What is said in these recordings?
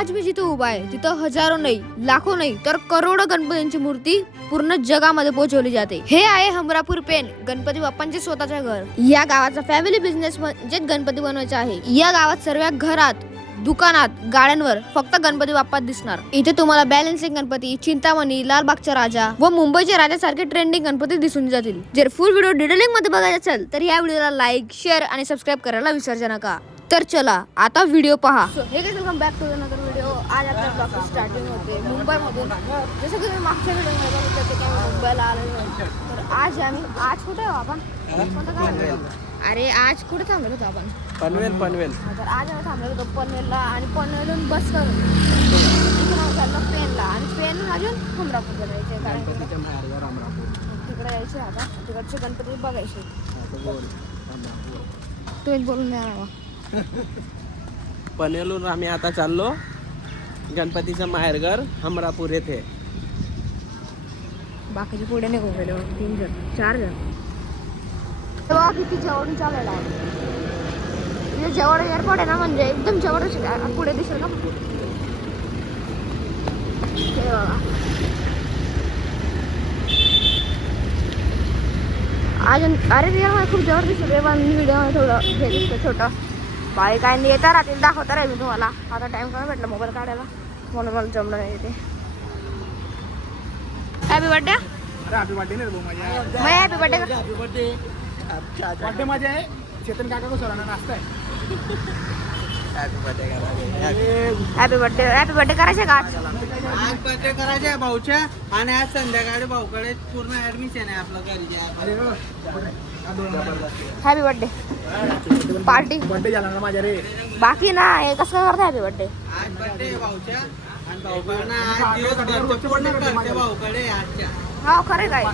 आज मी जिथे उभा आहे तिथं हजारो नाही, लाखो नाही तर करोडो गणपतींची मूर्ती पूर्ण जगामध्ये पोहोचवली जाते। हे आहे हमरापूर पेन, गणपती बाप्पांचे स्वतःचे घर। या गावाचा फॅमिली बिझनेस म्हणजे गणपती बनवायचा आहे। या गावात सर्व घरात, दुकानात, गाड्यांवर फक्त गणपती बाप्पाच दिसणार। इथे तुम्हाला बॅलन्सिंग गणपती, चिंतामणी, लालबागचा राजा व मुंबईच्या राजासारखे ट्रेंडिंग गणपती दिसून जातील। जर फुल व्हिडिओ डिटेलिंग मध्ये बघायचा असेल तर या व्हिडिओला लाईक, शेअर आणि सबस्क्राईब करायला विसरू नका। तर चला आता व्हिडिओ पहा। हे काय welcome back to another video. आज आपल्या ब्लॉगची स्टार्टिंग होते मुंबईमधून। जसं की तुम्ही मागच्या व्हिडिओमध्ये बघितलं ते की आम्ही मुंबईला आलेलो। तर आज कुठे आहो आपण? अरे आज कुठे थांबलो होतो आपण? पनवेल। तर आज आम्ही थांबलो होतो पनवेलला आणि पनवेलहून बस करून चाललो पेनला आणि पेन अजून हमरापूर जायचे कारण तिकडे यायचे। आता तिकडचे गणपती बघायचे। तुम्हीच बोलून द्या ना। पनवेलहून आम्ही आता चाललो गणपतीचं माहेरघर हमरापूर येथे। बाकीचे पुढे निघून गेले 3 जण 4 जण। तेव्हा किती जवळ चाललेला आहे। जवळ एअरपोर्ट आहे ना, म्हणजे एकदम जवळ पुढे दिसेल ना। अजून अरे रिअल मध्ये खूप जवळ दिसत आहे, पण व्हिडिओ मध्ये थोडं हे दिसतं छोटं। बाई काय नाही येता राहतील दाखवता राहील मी तुम्हाला। आता टाइम कमी भेटला मोबाईल काढायला म्हणून मला जमलं नाही ते। Happy birthday. अरे हॅपी बर्थडे नाही रे माझ्या। मैं हॅपी बर्थडे हॅपी बर्थडे। अच्छा बर्थडे माझे आहे। चेतन काका को सरांना नाश्ता आहे। हॅपी बर्थडे करायचं का आज? आज बर्थडे करायचे आहे भाऊच्या आणि आज संध्याकाळी भाऊकडे पूर्ण ऍडमिशन आहे आपलं घरी। Happy birthday party. बर्थडे झाला ना माझ्या रे। बाकी ना हे कसं करता हॅपी बर्थडे? आज बर्थडे आहे भाऊच्या आणि भाऊकडनं आज दिवसभर पूर्ण करते भाऊकडे आजच्या। हो खरे काय?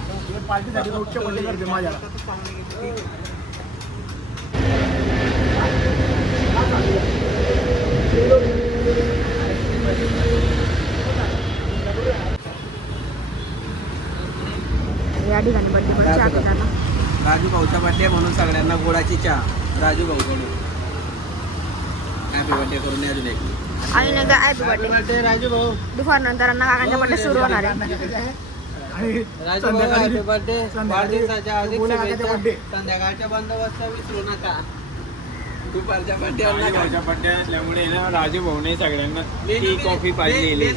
पार्टीसाठी रोजच्या बर्थडे करते माझ्या। या ठिकाणी बर्थडे पण चहा पिताना राजू भाऊचा बर्थडे म्हणून सगळ्यांना गोडाची चहा राजू भाऊकडून। हॅपी बर्थडे करून या अजून एक। आणि नाही का हॅपी बर्थडे राजू भाऊ। दुपार नंतर काकांचा बर्थडे सुरू होणार आहे। राजू भाऊ हॅपी बर्थडे। वाढदिवसाच्या हार्दिक शुभेच्छा। बर्थडे संध्याकाळच्या बंदोबस्त विसरू नका। दुपारच्या बर्थडे बर्थडे असल्यामुळे ना राजू भाऊने सगळ्यांना टी कॉफी पाहिजे।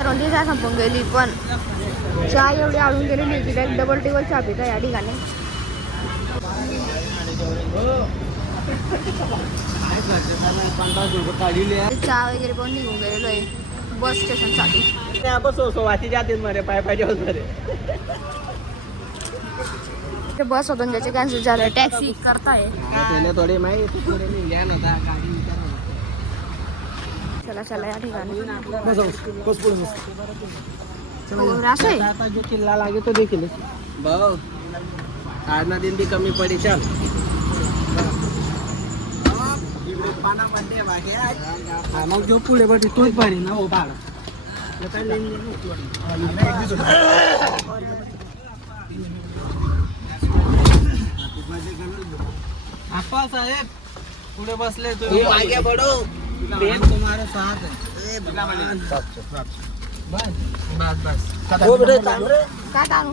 रोजी चहा संपून गेली, पण चहा एवढी आवडून गेलेली की डायरेक्ट डबल टेबल चहा पिता या ठिकाणी। चहा वगैरे पण निघून गेलेलो आहे बस स्टेशन साठी। वाची जाते मध्ये पाय मध्ये बस होतं ज्याचे कॅन्सल झालं टॅक्सी करताय। थोडे माहिती घ्या ना गाडी। चला या ठिकाणी आता जो किल्ला लागे तो देखील भाऊ आज ना दिन भी कमी पड़ी चल। मग जो पुढे बटी तोच पाणी ना हो बाळ। आप्पा साहेब पुढे बसले तुम्ही आगे बढ़ो, पेन तुम्हारे साथ है। बस काय काढू?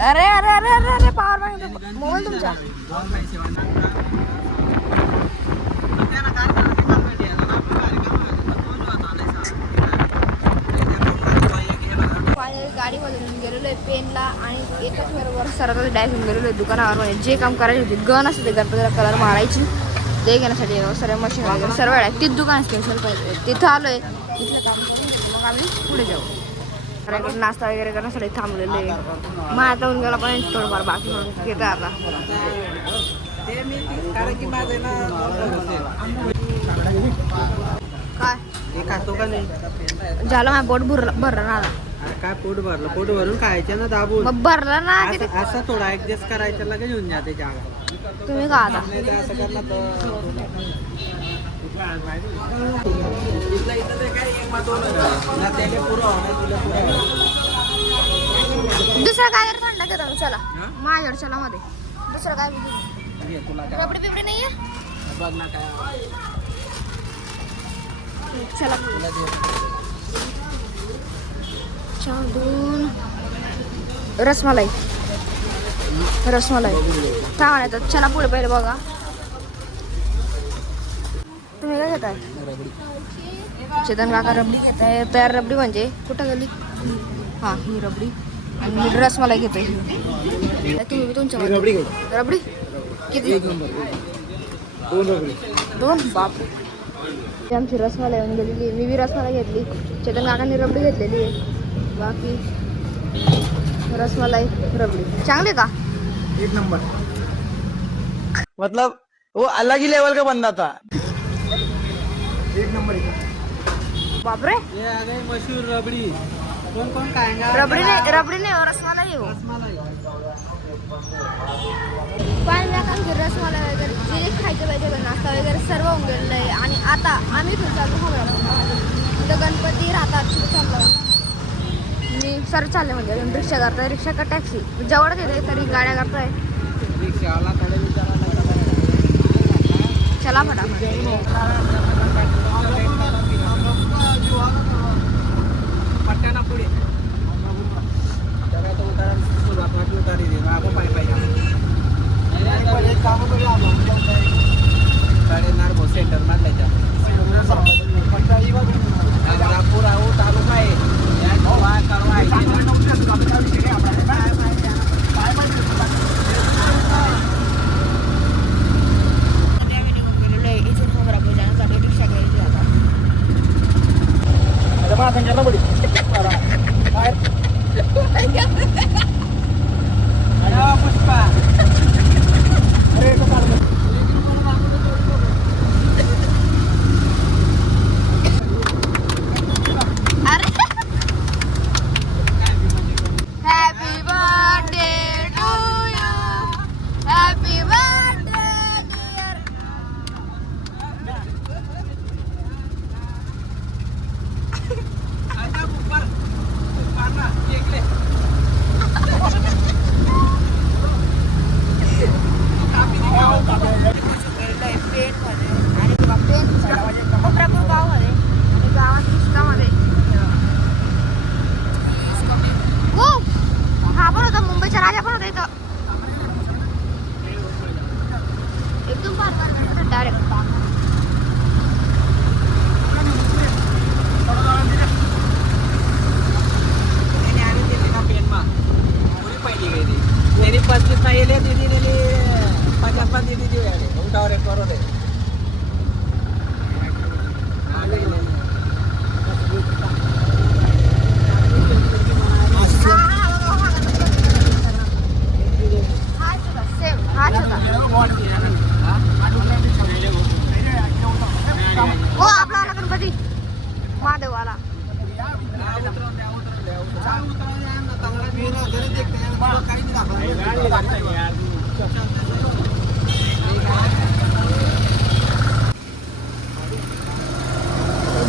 अरे अरे अरे अरे अरे पॉवर बँक मोबाईल तुमचा। गाडी बदलून गेलेलो आहे पेनला आणि येतच बरोबर सरळ डायरेक्ट घेऊन गेलेलो आहे दुकानावर। जे काम करायचे होते गन असते ते गणपतीला कलर मारायची ते घेण्यासाठी सर्व मशीन वगैरे सर्व आहे तीच दुकान स्पेशल पाहिजे तिथं आलोय। इथलं काम करून मग आम्ही पुढे जाऊ। नाश्ता वगैरे करण्यासाठी थांबलेलो आहे। मग आता होऊन गेला पण थोडंफार बाकी म्हणून घेतं आता। काय खातो का नाही? झालं माझं पोट भरलं ना आता। काय पोट भरलं? पोट भरून खायचं ना दाबून। मग भरलं ना असं थोडा ऍडजस्ट करायचं लगेच येऊन जाते जागा। तुम्ही का आता असं करणार दुसरं काय तरी थंड देतो चला माझ्यावर चला मध्ये दुसरं काय घे तुला काय रबडी बिबडी नाहीये बघ ना काय चला तुला दे. चांदून रसमलाई रसमलाई काय म्हणायचं चला पुढे पहिले बघा तुम्ही काय घेताय रबडी चेतन काका रबडी घेत आहे तयार रबडी म्हणजे कुठं गेली हा ही रबडी आणि मी रसमलाई घेतोय तुम्ही बी तुमच्या रबडी घेऊ रबडी किती एक नंबर 2 रबडी 2 बाप आमची रसमलाई येऊन गेलेली आहे. मी बी रसमलाई घेतली चेतन काकांनी रबडी घेतलेली आहे बाकी रसमलाई रबडी चांगली का 1 नंबर मतलब वो अलग ही लेवल का बंदा था 1 नंबर आहे बापरे ये आ गई मशहूर रबड़ी कौन कौन खाएगा रबडी नाही हो, रसमलाई हो पाण्याखाली रसमलाई वगैरे जे जे खायचं पाहिजे नाश्ता वगैरे सर्व होऊन गेलेलं आहे आणि आता आम्ही इथून चाललो तिथं गणपती राहतात तिथं चाललो मी सर चालले म्हणजे अजून रिक्षा करताय रिक्षा का टॅक्सी जवळच येते तरी गाड्या करताय रिक्षावाला कडे विचारायला चला फटाफट पट्ट्याना पुढे त्याला तो उतारी दे आगो पाय कडे नारगो सेंटर मारल्याच्या पुरा तालुका आहे रिक्षा घ्यायची आता मला सांगितलं रबडी पुष्पा अरे तो काढ happy birthday to you happy birthday Kolhapur गावामध्ये आणि गावात कृष्णामध्ये हो हा पण होता मुंबईचा राजा पण होता इथं एकदम डायरेक्ट मेरी 25 ना येले दीदी ने 50 दीदी दी आहे उठावर एक करो रे हो आपला आला गणपती महादेवाला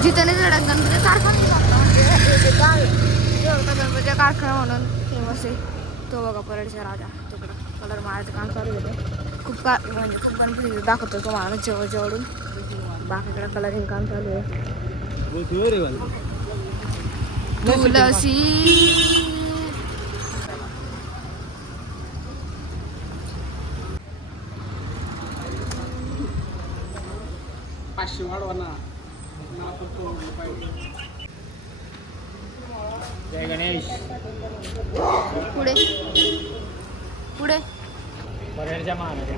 जिथे गणपती गणपतीचा कारखाना म्हणून फेमस आहे तो बघा परळीचा राजा तिकडं कलर मारायचं काम चालू होतं खूप म्हणजे खूप गणपती दाखवतो तो माणूस जवळून बाकीकडे कलरिंग काम चालू आहे तुलसी जय गणेश पुढे पुढे बरेडच्या महाराजा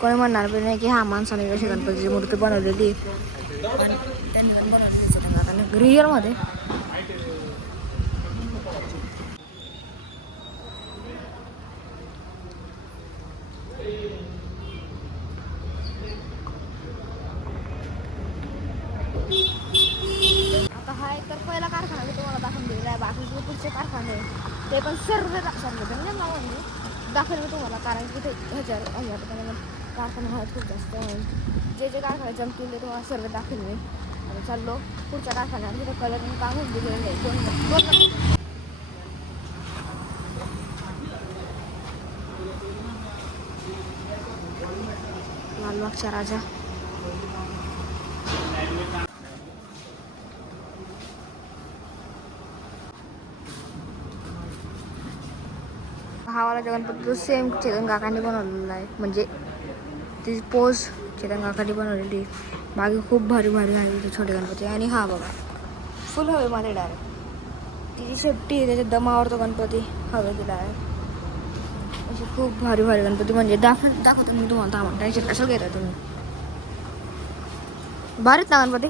कोणी म्हणणार पण नाही की हा माणसाने कशी गणपतीची मूर्ती बनवलेली आणि त्यांनी पण बनवली रिअलमध्ये आता हा एक तर पहिला कारखाना मी तुम्हाला दाखवून दिलेला आहे बाकीचे पुढचे कारखाने ते पण सर्व लक्षात घेतात ना म्हणजे दाखवेल मी तुम्हाला कारण की ते कारखाने आहेत खूप जास्त जे जे कारखाने जमतील ते तुम्हाला सर्व दाखवेल मी. आता चाललो पुढच्या कारखान्यात, तिथं कलर काम होऊन गेलेलं नाही. दोन लालबागचा राजा. हा वाला गणपती तो सेम चेतन काकांनी बनवलेला आहे, म्हणजे ती पोज चेतन काकांनी बनवलेली. बाकी खूप भारी भारी आहे ते छोटे गणपती. आणि हा बघा फुल हवेमध्ये डायरेक्ट तिची शेपटी आहे, त्याच्या दमावर तो गणपती हवेत डायरेक्ट. असे खूप भारी भारी गणपती, म्हणजे दाखवतो मी तुम्हाला. थांबा, टेन्शन कशाला घेताय तुम्ही. भारीत ना गणपती.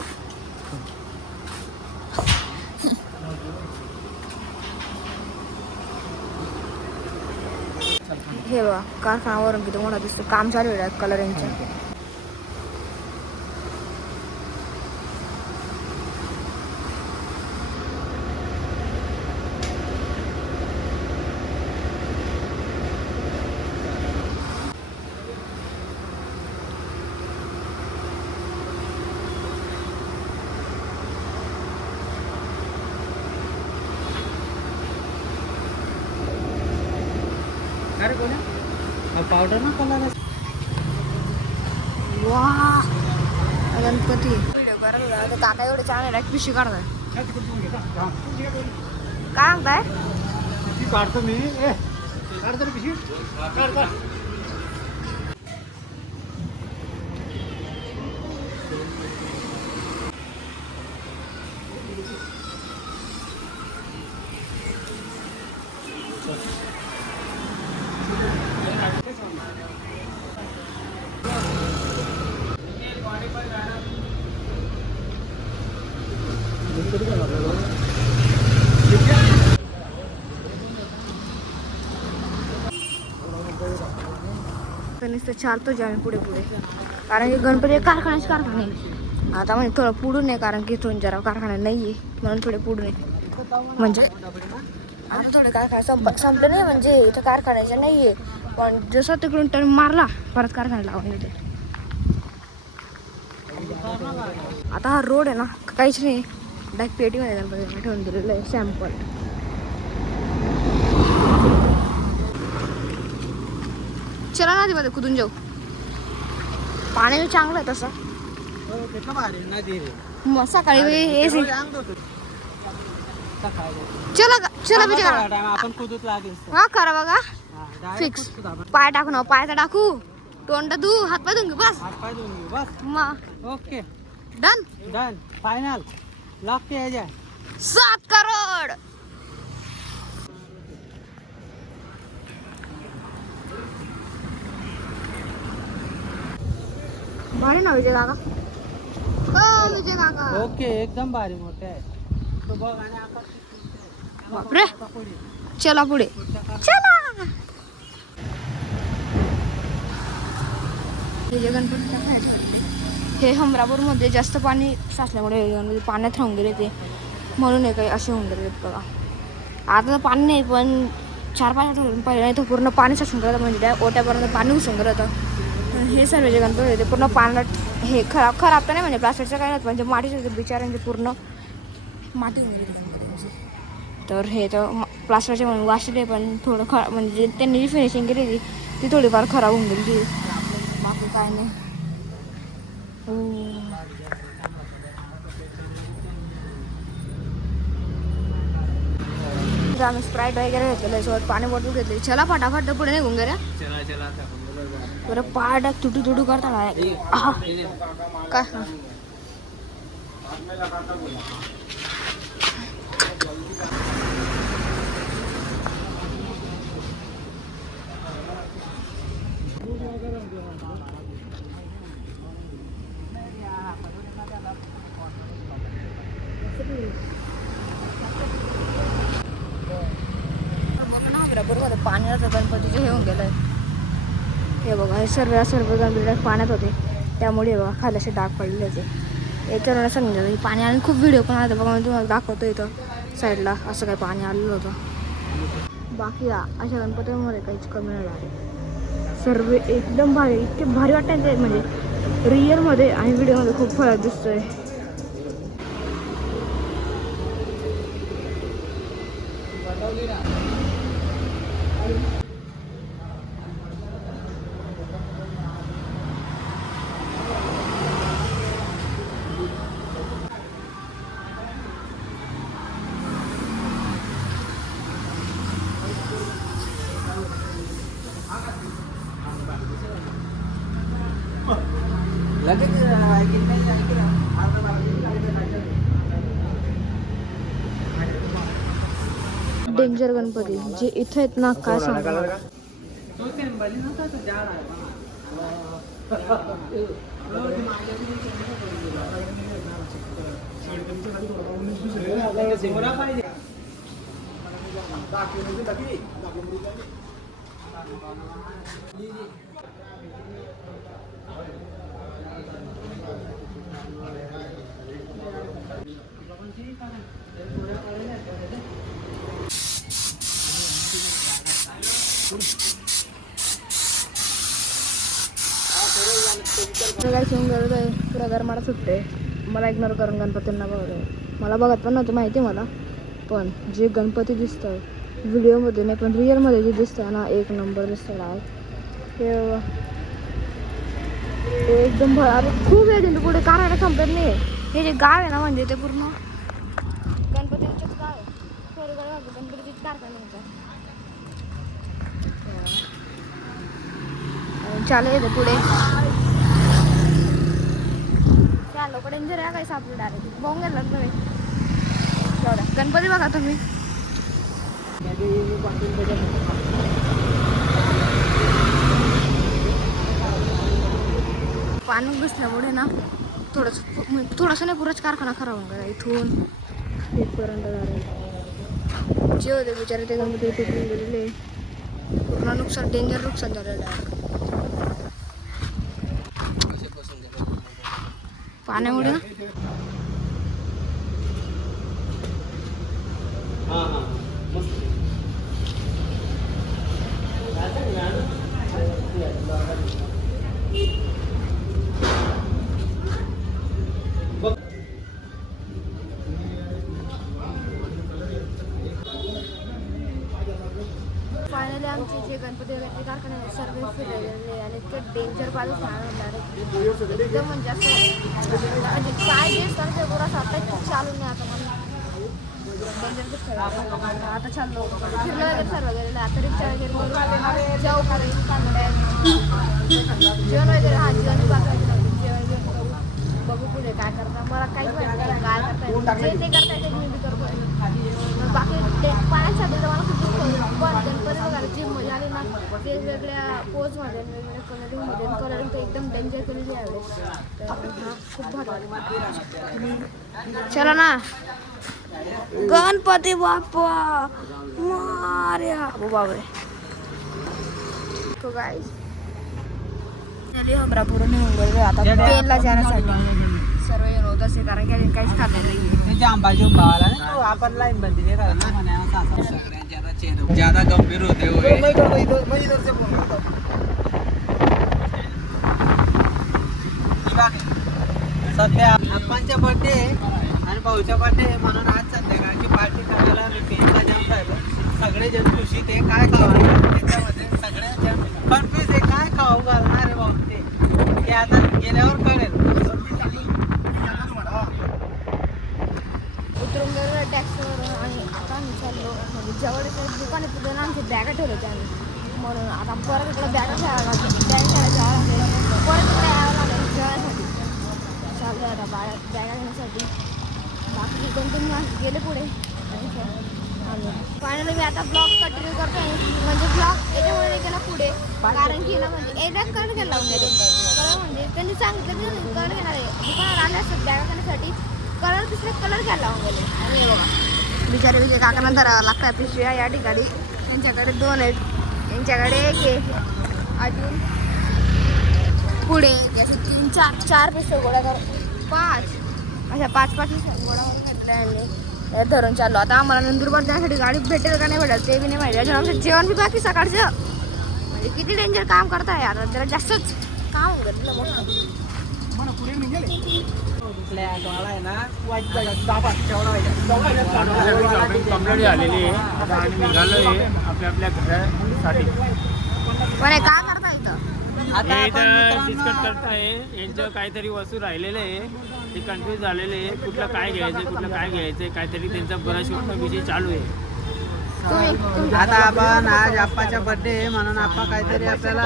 हे बघा कारखानावरून किती मोठा दिसतो, काम चालू आहे कलरिंगचं. अरे कोण पावडर ना कलर वा गणपती काका एवढे छान आहे, पिशी काढताय. काय सांगताय? काढतो मी. काढतो रे पिशवी. काढ काढ. नुसतं चालतोच आम्ही पुढे पुढे, कारण की गणपती कारखान्याचे कारखाने. आता म्हणजे थोडं पुढून आहे, कारण की इथून जरा कारखाना नाही आहे, म्हणून थोडे पुढून आहे. म्हणजे आता थोडे कारखाने संपले नाही, म्हणजे इथं कारखान्याचे नाही आहे, पण जसं तिकडून टर्न मारला परत कारखाना लावून येते. आता हा रोड आहे ना काहीच नाही, डायरेक्ट पेटीमध्ये गणपती ठेवून दिलेलं आहे सॅम्पल. चला ना मध्ये कुदून जाऊ, पाणी चांगलं आहे तसं. मग सकाळी चला आपण कुदूत लागेल. हा करा बघा फिक्स. पाय टाकू ना, पाय तर टाकू, तोंड धू, हात पाय धुवून घेऊ बस. हातपाय धुवून घेऊ बस. मग okay done. Done final. Lock किया जाए. 7 करोड. भारी ना विजय काका. हो विजय काका. ओके एकदम भारी मोठे आहे. तो बघ आणि आपण बापरे. चला पुढे चला. हे जे गणपती टाकायचे हे हमरापूरमध्ये जास्त पाणी साचल्यामुळे गणपती पाण्यात राहून गेले ते, म्हणून हे काही असे होऊन गेले बघा. आता तर पाणी नाही, पण 4-5 आठवड्यापर्यंत पहिले नाही तर पूर्ण पाणी साचून राहतं, म्हणजे त्या ओट्यापर्यंत पाणी घुसून राहतं. हे सर्व जे गणपती होते पूर्ण पाण्यात हे खराब तर नाही, म्हणजे प्लास्टिकचं काही नाही, म्हणजे मातीचे बिचाऱ्यांचे पूर्ण माती होऊन गेली गणपतीची. तर हे तर प्लास्टरचे म्हणून वाचले, पण थोडं म्हणजे त्यांनी जी फिनिशिंग केली ती थोडीफार खराब होऊन गेली, बाकी काय नाही. आम्ही स्प्राईट वगैरे घेतलेलं, सोबत पाणी बॉटल घेतली. चला फटाफट पुढे निघून गेल्या. बरं पाड तुटू करता काय बरोबर पाण्यात गणपतीचे हे होऊन गेलंय. हे बघा हे सर्व गणपती पाण्यात होते, त्यामुळे बघा खाली असे डाग पडलेले होते. याच्यावर सांगितलं पाणी आणि खूप व्हिडिओ पण आले बघा, मी तुम्हाला दाखवतो. इथं साईडला असं काही पाणी आलेलं होतं. बाकी अशा गणपतीमध्ये काहीच कमी नाही झाले. सर्व एकदम भारी, इतके भारी वाटतात ते, म्हणजे रिअल मध्ये आणि व्हिडिओ मध्ये खूप फरक दिसतोय. डेंजर गणपती जे इथे आहेत ना, काय सांगू. काय शिवून गरज आहे, पुरा गरमाडा सुटते. मला इग्नोर करून गणपतींना बघतोय. मला बघत पण नव्हतं, माहिती मला. पण जे गणपती दिसतात व्हिडिओमध्ये नाही पण रिअलमध्ये जे दिसतं ना, एक नंबर दिसतं आहे. ते एकदम खूप आहे त्यांचं पुढे काढायला संपत नाही. हे जे गाव आहे ना, म्हणजे ते पूर्ण गणपतीचंच गाव आहे. गणपतीचीच कारखान्याचा चालू येते पुढे. त्या लोक डेंजर आहे, काय सापडे डायरेक्ट बघून गेला तुम्ही. गणपती बघा तुम्ही. पाणी घुसल्यामुळे ना थोडंसं नाही, पुराच कारखाना खराब होऊन गेला इथून इथपर्यंत झालं. जे होते बिचारे ते गणपती तुटून गेलेले, पूर्ण नुकसान, डेंजर नुकसान झालेलं आहे पाण्यामुळे ना. फायनली आमचे जे गणपती इलेक्ट्रिक कारखाने सर्व फिरलेले आणि इतके डेंजर बाजू एकदम म्हणजे असं म्हणजे काय जे करते पुरा आता चालू नाही. आता मला डेंजर दिसतं. आता चाललो फिरलं वगैरे सर्व गेलेलं. आता रिक्षा वगैरे जाऊ खाली जेवण वगैरे. हा जेवण बाकी जेवण करू, बघू पुढे काय करता. मला काहीच माहिती नाही काय करता येईल, जे ते करता येते मी बी करतोय. बाकी पाण्यासाठी तर मला खूप पण गणपती वगैरे जी मजा आली ना, वेगवेगळ्या पोजमध्ये वेगवेगळ्या कलरिंगमध्ये कलरिंग तर एकदम डेंजर केलेली आहे. तर हा खूप भारी. चला ना गणपती बाप्पा मार्या बाबरे. तो गाइस हमरापूर निघून गेलो आता पेनला जाण्यासाठी. सर्व जण होत असे कारण की अजून काहीच खाल्लं नाही. आंबाजी भावाला ना तो आपण लाईन बंदी नाही करत सगळ्यांच्या ज्यादा गंभीर होते हुए सध्या आप्पांच्या बर्थडे आणि भाऊच्या बर्थडे म्हणून आज संध्याकाळची पार्टी करायला मी पेनचा जाम राहिलो. सगळे जण खुशीत आहे. काय खावं त्याच्यामध्ये सगळे जण कन्फ्युज आहे, काय खाऊ घालणार आहे भाऊ ते आता गेल्यावर कळेल. उतरून गेलो टॅक्सीवर आणि आता आम्ही चाललो म्हणजे जवळच्या दुकान आहे तिथं आमच्या बॅगा ठेवल्या होत्या आम्ही. म्हणून आता परत इकडं बॅगा ठेवायला लागतात, बॅग घ्यायला जावं लागेल, परत इकडे यावं लागेल जेवण्यासाठी. चाललो आता बॅगा घेण्यासाठी. बाकी कंटिन्यू गेले पुढे आणि फायनली मी आता ब्लॉग कंटिन्यू करतो. म्हणजे ब्लॉग याच्यामुळे नाही केला पुढे कारण की ना म्हणजे एकदा कलर घ्यायला लावून देतो. कलर म्हणजे त्यांनी सांगितलं की कलर घेणार आहे दुकानावर आले असतात बॅगा घेण्यासाठी. कलर दुसरे कलर घ्यायला लावून गेले. आणि हे बघा बिचारे बिचारे काकांना धरावं लागतं पिशव्या या ठिकाणी. यांच्याकडे 2 आहेत, यांच्याकडे 1 आहे. अजून पुढे 3-4 पिशव्या गोळा कर 5 अशा 5-5 गोळा घेतल्या धरून चाललो. आता आम्हाला नंदुरबार जाण्यासाठी गाडी भेटेल का नाही भेटेल ते बी नाही माहिती. अजून आमचं जेवण बी बाकी सकाळचं. म्हणजे किती डेंजर काम करताय आता, जरा जास्तच काम होऊन गेलं मोठं. पुढे निघाले फ्लॅट वाला आहे ना वाईट जागा, 10-5 शॉपिंग कम्प्लीट झालेली आहे आता आम्ही निघालोय आपल्या आपल्या घरासाठी. पण हे काय करता इथं? आता हे आपण इथं मित्रांनो, डिस्कस करताय यांचं काहीतरी वस्तू राहिलेलं आहे ते कन्फ्यूज झालेले आहे कुठलं काय घ्यायचं कुठलं काय घ्यायचं काहीतरी त्यांचा बराच विषय चालू आहे. आता आपण आज आप्पाचा बर्थडे आहे म्हणून आप्पा काहीतरी आपल्याला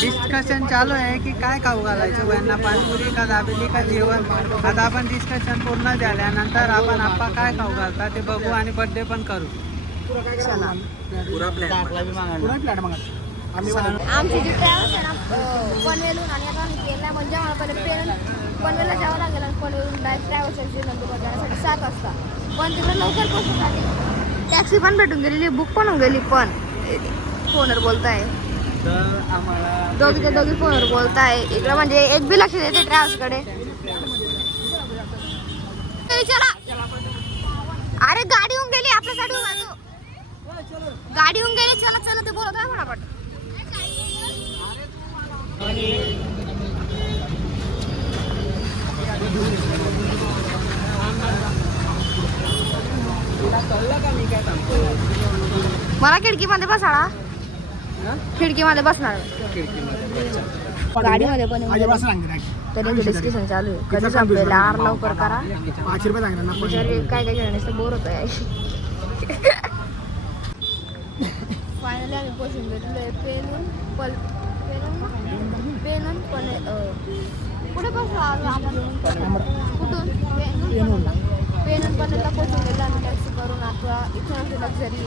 डिस्कशन चालू आहे की काय खाऊ घालायचं यांना पाणीपुरी का दाबेली का जेवण. आता आपण डिस्कशन पूर्ण झाल्यानंतर आपण आप्पा काय खाऊ घालता ते बघू आणि बर्थडे पण करू. पुरा प्लॅट मग आम्ही आमची जी ट्रॅव्हल्स आहे ना पनवेलून आणि आता आम्ही केला म्हणजे आम्हाला पहिले पनवेलला जावं लागेल आणि पनवेलून डायरेक्ट ट्रॅव्हल्सची नंतर जाण्यासाठी 7 वाजता. पण तिकडे लवकर पोहोचून झाली टॅक्सी पण भेटून गेलेली बुक पण होऊन गेली. पण फोनवर बोलताय तर आम्हाला दोघी फोनवर बोलताय इकडे म्हणजे एक बी लक्ष देते ट्रॅव्हल्सकडे. चला अरे गाडी होऊन गेली आपल्यासाठी गाडी होऊन गेली. चला चला ते बोलत आहे फटाफट. मला खिडकीमध्ये बसाळा खिडकीमध्ये बसणार गाडीमध्ये पण आजोबाच सांगितलं तरी डिस्कशन चालू आहे कधी संपलेला आर लवकर करा. 5 रुपये सांगितलं ना बिचारी काय काय नुसतं बोर होत आहे. फायनली आम्ही पोचून गेलेलो आहे पेनून पण कुठे बसला आपण कुठून पेनून पनवेलला पोचून गेलो आम्ही टॅक्सी करून. आता इथून आमची लक्झरी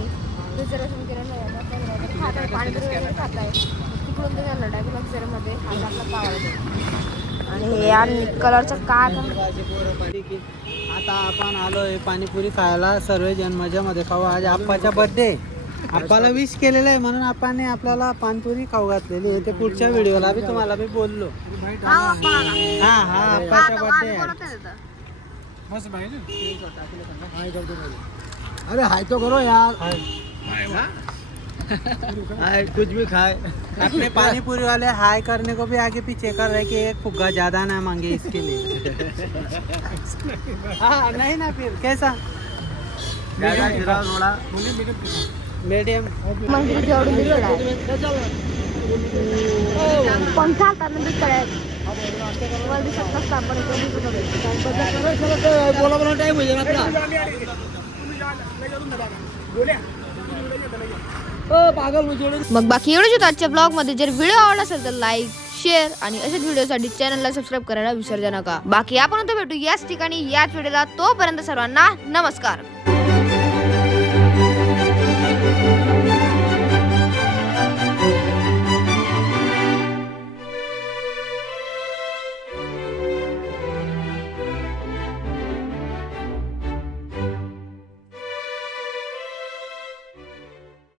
रिझर्वेशन केलेलं आहे खात आहे पाणीपुरी वगैरे खात आहे तिकडून ते झालं डायरेक्ट लक्झरीमध्ये हात आपला पावायचं. आणि हे यार कलरचं काय आता आपण आलोय पाणीपुरी खायला सर्वजण मजामध्ये खाऊ. आज आप्पाचा बर्थडे आप्पाला विश केलेलं आहे म्हणून आप्पाने आपल्याला पाणीपुरी खाऊ घातलेली आहे. ते पुढच्या व्हिडिओला बी तुम्हाला मी बोललो. हा आप्पाचा बर्थडे आहे. मस्त अरे हाय तो करो यार हाय कुछ भी खाए. अपने पानीपुरी वाले हाय करने को भी आगे पीछे कर रहे कि एक फुग्गा ज्यादा ना मांगे इसके लिए. हाँ नहीं ना फिर कैसा मीडियम मंदिर जेवढी पण चालतात ना दुसऱ्या वर दिसत नसतात पण बोला टाइम हो जाए अपना. मग बाकी एवढंच होतं आजच्या ब्लॉग मध्ये. जर व्हिडिओ आवडला असेल तर लाईक शेअर आणि अशाच व्हिडिओसाठी चॅनलला सबस्क्राईब करायला विसरू नका. बाकी आपण आता भेटू याच ठिकाणी याच व्हिडिओला. तोपर्यंत सर्वांना नमस्कार.